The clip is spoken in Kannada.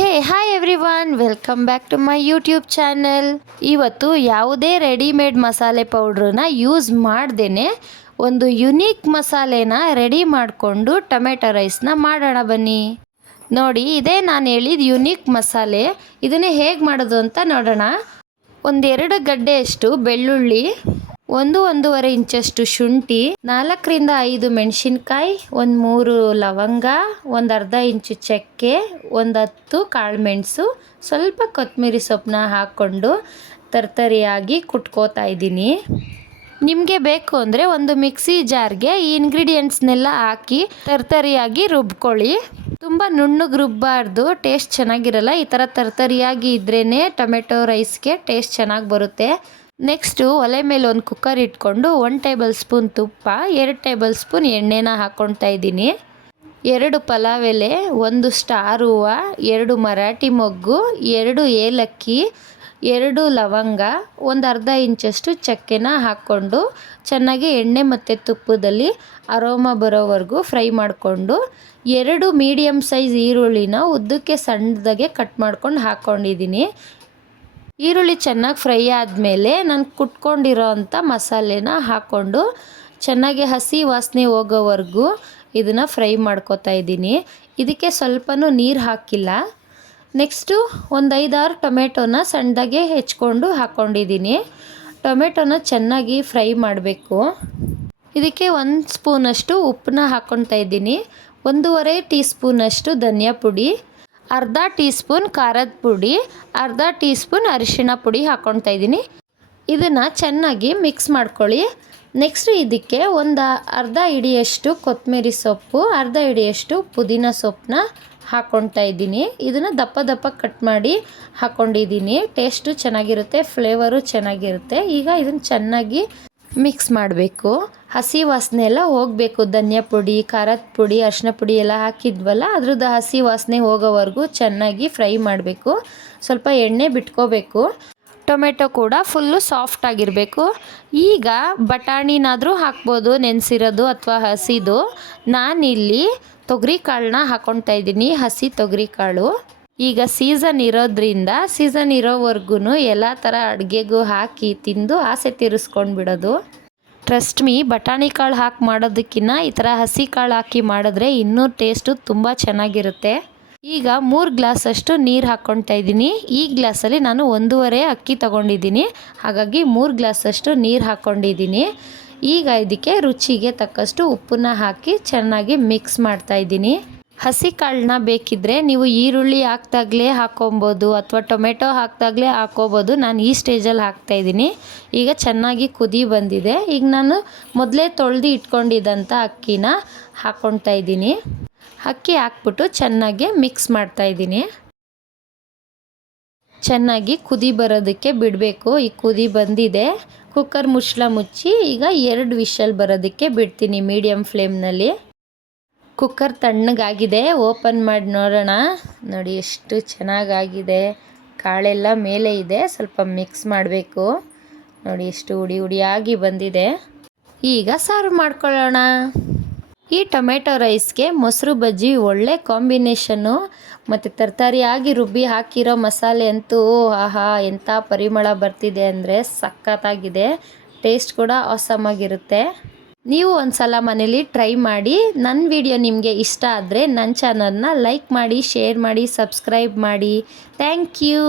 Hi everyone, welcome back to my YouTube channel. ಇವತ್ತು ಯಾವುದೇ ರೆಡಿಮೇಡ್ ಮಸಾಲೆ ಪೌಡ್ರನ್ನ ಯೂಸ್ ಮಾಡ್ದೇನೆ ಒಂದು ಯುನೀಕ್ ಮಸಾಲೆನ ರೆಡಿ ಮಾಡಿಕೊಂಡು ಟೊಮೆಟೊ ರೈಸ್ನ ಮಾಡೋಣ ಬನ್ನಿ. ನೋಡಿ, ಇದೇ ನಾನು ಹೇಳಿದ ಯುನೀಕ್ ಮಸಾಲೆ. ಇದನ್ನೇ ಹೇಗೆ ಮಾಡೋದು ಅಂತ ನೋಡೋಣ. ಒಂದೆರಡು ಗಡ್ಡೆಯಷ್ಟು ಬೆಳ್ಳುಳ್ಳಿ, 1-1.5 ಇಂಚಷ್ಟು ಶುಂಠಿ, 4-5 ಮೆಣಸಿನ್ಕಾಯಿ, 3 ಲವಂಗ, ಅರ್ಧ ಇಂಚು ಚಕ್ಕೆ, 10 ಕಾಳುಮೆಣಸು, ಸ್ವಲ್ಪ ಕೊತ್ತಂಬರಿ ಸೊಪ್ಪನ್ನ ಹಾಕ್ಕೊಂಡು ತರ್ತರಿಯಾಗಿ ಕುಟ್ಕೋತಾ ಇದ್ದೀನಿ. ನಿಮಗೆ ಬೇಕು ಅಂದರೆ ಒಂದು ಮಿಕ್ಸಿ ಜಾರ್ಗೆ ಈ ಇಂಗ್ರೀಡಿಯೆಂಟ್ಸ್ನೆಲ್ಲ ಹಾಕಿ ತರ್ತರಿಯಾಗಿ ರುಬ್ಕೊಳ್ಳಿ. ತುಂಬ ನುಣ್ಣಗೆ ರುಬ್ಬಾರ್ದು, ಟೇಸ್ಟ್ ಚೆನ್ನಾಗಿರಲ್ಲ. ಈ ಥರ ತರ್ತರಿಯಾಗಿ ಇದ್ರೇ ಟೊಮೆಟೊ ರೈಸ್ಗೆ ಟೇಸ್ಟ್ ಚೆನ್ನಾಗಿ ಬರುತ್ತೆ. ನೆಕ್ಸ್ಟು ಒಲೆ ಮೇಲೆ ಒಂದು ಕುಕ್ಕರ್ ಇಟ್ಕೊಂಡು 1 ಟೇಬಲ್ ಸ್ಪೂನ್ ತುಪ್ಪ, 2 ಟೇಬಲ್ ಸ್ಪೂನ್ ಎಣ್ಣೆನ ಹಾಕ್ಕೊಳ್ತಾ ಇದ್ದೀನಿ. 2 ಪಲಾವ್ ಎಲೆ, 1 ಸ್ಟಾರ್ ಹೂವು, 2 ಮರಾಠಿ ಮೊಗ್ಗು, 2 ಏಲಕ್ಕಿ, 2 ಲವಂಗ, ಅರ್ಧ ಇಂಚಷ್ಟು ಚಕ್ಕೆನ ಹಾಕ್ಕೊಂಡು ಚೆನ್ನಾಗಿ ಎಣ್ಣೆ ಮತ್ತು ತುಪ್ಪದಲ್ಲಿ ಅರೋಮಾ ಬರೋವರೆಗೂ ಫ್ರೈ ಮಾಡಿಕೊಂಡು 2 ಮೀಡಿಯಮ್ ಸೈಜ್ ಈರುಳ್ಳಿನ ಉದ್ದಕ್ಕೆ ಸಣ್ಣದಾಗೆ ಕಟ್ ಮಾಡ್ಕೊಂಡು ಹಾಕ್ಕೊಂಡಿದ್ದೀನಿ. ಈರುಳ್ಳಿ ಚೆನ್ನಾಗಿ ಫ್ರೈ ಆದಮೇಲೆ ನಾನು ಕುಟ್ಕೊಂಡಿರೋ ಅಂಥ ಮಸಾಲೆನ ಹಾಕ್ಕೊಂಡು ಚೆನ್ನಾಗಿ ಹಸಿ ವಾಸನೆ ಹೋಗೋವರೆಗೂ ಇದನ್ನು ಫ್ರೈ ಮಾಡ್ಕೊತಾ ಇದ್ದೀನಿ. ಇದಕ್ಕೆ ಸ್ವಲ್ಪನೂ ನೀರು ಹಾಕಿಲ್ಲ. ನೆಕ್ಸ್ಟು ಒಂದು 5-6 ಟೊಮೆಟೊನ ಸಣ್ಣದಾಗೆ ಹೆಚ್ಕೊಂಡು ಹಾಕ್ಕೊಂಡಿದ್ದೀನಿ. ಟೊಮೆಟೊನ ಚೆನ್ನಾಗಿ ಫ್ರೈ ಮಾಡಬೇಕು. ಇದಕ್ಕೆ 1 ಸ್ಪೂನಷ್ಟು ಉಪ್ಪನ್ನ ಹಾಕ್ಕೊಳ್ತಾ ಇದ್ದೀನಿ. 1.5 ಟೀ ಸ್ಪೂನಷ್ಟು ಧನಿಯಾ ಪುಡಿ, ಅರ್ಧ ಟೀ ಸ್ಪೂನ್ ಖಾರದ ಪುಡಿ, ಅರ್ಧ ಟೀ ಸ್ಪೂನ್ ಅರಿಶಿಣ ಪುಡಿ ಹಾಕ್ಕೊಳ್ತಾ ಇದ್ದೀನಿ. ಇದನ್ನು ಚೆನ್ನಾಗಿ ಮಿಕ್ಸ್ ಮಾಡ್ಕೊಳ್ಳಿ. ನೆಕ್ಸ್ಟ್ ಇದಕ್ಕೆ ಅರ್ಧ ಹಿಡಿಯಷ್ಟು ಕೊತ್ತಂಬರಿ ಸೊಪ್ಪು, ಅರ್ಧ ಹಿಡಿಯಷ್ಟು ಪುದೀನ ಸೊಪ್ಪನ್ನ ಹಾಕ್ಕೊಳ್ತಾ ಇದ್ದೀನಿ. ಇದನ್ನು ದಪ್ಪ ಕಟ್ ಮಾಡಿ ಹಾಕ್ಕೊಂಡಿದ್ದೀನಿ. ಟೇಸ್ಟು ಚೆನ್ನಾಗಿರುತ್ತೆ, ಫ್ಲೇವರು ಚೆನ್ನಾಗಿರುತ್ತೆ. ಈಗ ಇದನ್ನು ಚೆನ್ನಾಗಿ ಮಿಕ್ಸ್ ಮಾಡಬೇಕು. ಹಸಿ ವಾಸನೆ ಎಲ್ಲ ಹೋಗಬೇಕು. ಧನಿಯಾ ಪುಡಿ, ಖಾರದ ಪುಡಿ, ಅರಿಶಿನ ಪುಡಿ ಎಲ್ಲ ಹಾಕಿದ್ವಲ್ಲ, ಅದ್ರದ್ದು ಹಸಿ ವಾಸನೆ ಹೋಗೋವರೆಗೂ ಚೆನ್ನಾಗಿ ಫ್ರೈ ಮಾಡಬೇಕು. ಸ್ವಲ್ಪ ಎಣ್ಣೆ ಬಿಟ್ಕೋಬೇಕು. ಟೊಮೆಟೊ ಕೂಡ ಫುಲ್ಲು ಸಾಫ್ಟ್ ಆಗಿರಬೇಕು. ಈಗ ಬಟಾಣಿನಾದರೂ ಹಾಕ್ಬೋದು, ನೆನೆಸಿರೋದು ಅಥವಾ ಹಸಿದು. ನಾನಿಲ್ಲಿ ತೊಗರಿ ಕಾಳನ್ನ ಹಾಕ್ಕೊಳ್ತಾ ಇದ್ದೀನಿ, ಹಸಿ ತೊಗರಿ ಕಾಳು. ಈಗ ಸೀಸನ್ ಇರೋದ್ರಿಂದ ಸೀಸನ್ ಇರೋವರೆಗೂ ಎಲ್ಲ ಥರ ಅಡುಗೆಗೂ ಹಾಕಿ ತಿಂದು ಆಸೆ ತೀರಿಸ್ಕೊಂಡು ಬಿಡೋದು. ಟ್ರಸ್ಟ್ ಮೀ, ಬಟಾಣಿ ಕಾಳು ಹಾಕಿ ಮಾಡೋದಕ್ಕಿಂತ ಈ ಥರ ಹಸಿ ಕಾಳು ಹಾಕಿ ಮಾಡಿದ್ರೆ ಇನ್ನೂ ಟೇಸ್ಟು ತುಂಬ ಚೆನ್ನಾಗಿರುತ್ತೆ. ಈಗ 3 ಗ್ಲಾಸಷ್ಟು ನೀರು ಹಾಕ್ಕೊಳ್ತಾ ಇದ್ದೀನಿ. ಈ ಗ್ಲಾಸಲ್ಲಿ ನಾನು 1.5 ಅಕ್ಕಿ ತೊಗೊಂಡಿದ್ದೀನಿ, ಹಾಗಾಗಿ 3 ಗ್ಲಾಸಷ್ಟು ನೀರು ಹಾಕ್ಕೊಂಡಿದ್ದೀನಿ. ಈಗ ಇದಕ್ಕೆ ರುಚಿಗೆ ತಕ್ಕಷ್ಟು ಉಪ್ಪನ್ನ ಹಾಕಿ ಚೆನ್ನಾಗಿ ಮಿಕ್ಸ್ ಮಾಡ್ತಾಯಿದ್ದೀನಿ. ಹಸಿ ಕಾಳನ್ನ ಬೇಕಿದ್ದರೆ ನೀವು ಈರುಳ್ಳಿ ಹಾಕ್ದಾಗಲೇ ಹಾಕ್ಕೊಬೋದು ಅಥವಾ ಟೊಮೆಟೊ ಹಾಕ್ದಾಗಲೇ ಹಾಕ್ಕೋಬೋದು. ನಾನು ಈ ಸ್ಟೇಜಲ್ಲಿ ಹಾಕ್ತಾಯಿದ್ದೀನಿ. ಈಗ ಚೆನ್ನಾಗಿ ಕುದಿ ಬಂದಿದೆ. ಈಗ ನಾನು ಮೊದಲೇ ತೊಳೆದು ಇಟ್ಕೊಂಡಿದ್ದಂಥ ಅಕ್ಕಿನ ಹಾಕ್ಕೊಳ್ತಾ ಇದ್ದೀನಿ. ಅಕ್ಕಿ ಹಾಕ್ಬಿಟ್ಟು ಚೆನ್ನಾಗಿ ಮಿಕ್ಸ್ ಮಾಡ್ತಾಯಿದ್ದೀನಿ. ಚೆನ್ನಾಗಿ ಕುದಿ ಬರೋದಕ್ಕೆ ಬಿಡಬೇಕು. ಈಗ ಕುದಿ ಬಂದಿದೆ. ಕುಕ್ಕರ್ ಮುಚ್ಚಳ ಮುಚ್ಚಿ ಈಗ 2 ವಿಷಲ್ ಬರೋದಕ್ಕೆ ಬಿಡ್ತೀನಿ ಮೀಡಿಯಮ್ ಫ್ಲೇಮ್ನಲ್ಲಿ. ಕುಕ್ಕರ್ ತಣ್ಣಗಾಗಿದೆ. ಓಪನ್ ಮಾಡಿ ನೋಡೋಣ. ನೋಡಿ ಎಷ್ಟು ಚೆನ್ನಾಗಾಗಿದೆ. ಕಾಳೆಲ್ಲ ಮೇಲೆ ಇದೆ. ಸ್ವಲ್ಪ ಮಿಕ್ಸ್ ಮಾಡಬೇಕು. ನೋಡಿ ಎಷ್ಟು ಹುಡಿಯಾಗಿ ಬಂದಿದೆ. ಈಗ ಸರ್ವ್ ಮಾಡ್ಕೊಳ್ಳೋಣ. ಈ ಟೊಮೆಟೊ ರೈಸ್ಗೆ ಮೊಸರು ಬಜ್ಜಿ ಒಳ್ಳೆ ಕಾಂಬಿನೇಷನ್ನು. ಮತ್ತು ತರಕಾರಿಯಾಗಿ ರುಬ್ಬಿ ಹಾಕಿರೋ ಮಸಾಲೆ ಅಂತೂ ಆಹಾ ಎಂಥ ಪರಿಮಳ ಬರ್ತಿದೆ ಅಂದರೆ ಸಖತ್ತಾಗಿದೆ. ಟೇಸ್ಟ್ ಕೂಡ ಆಸಮ್ ಆಗಿರುತ್ತೆ. ನೀವು ಒಂದ್ಸಲ ಮನೇಲಿ ಟ್ರೈ ಮಾಡಿ. ನನ್ನ ವಿಡಿಯೋ ನಿಮಗೆ ಇಷ್ಟ ಆದರೆ ನನ್ನ ಚಾನಲ್ನ ಲೈಕ್ ಮಾಡಿ, ಶೇರ್ ಮಾಡಿ, ಸಬ್ಸ್ಕ್ರೈಬ್ ಮಾಡಿ. Thank you.